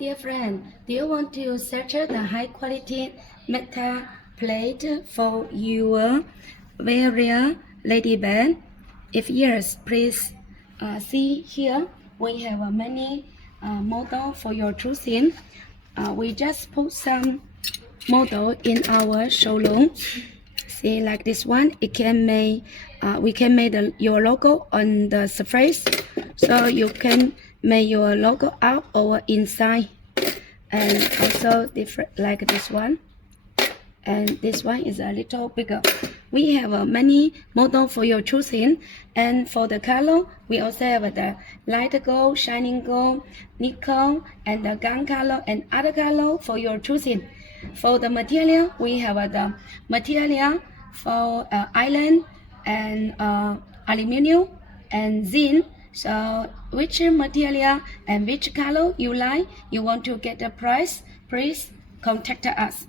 dear friend, do you want to search the high quality metal plate for your very lady band? If yes, please see here. We have many model for your choosing. We just put some model in our showroom. See, like this one, it can make we can make your logo on the surface, so you can make your logo out or inside, and also different like this one. And this one is a little bigger. We have many model for your choosing, and for the color, we also have the light gold, shining gold, nickel, and the gun color and other color for your choosing. For the material, we have the material for iron and aluminium and zinc. So which material and which color you like, you want to get the price, please contact us.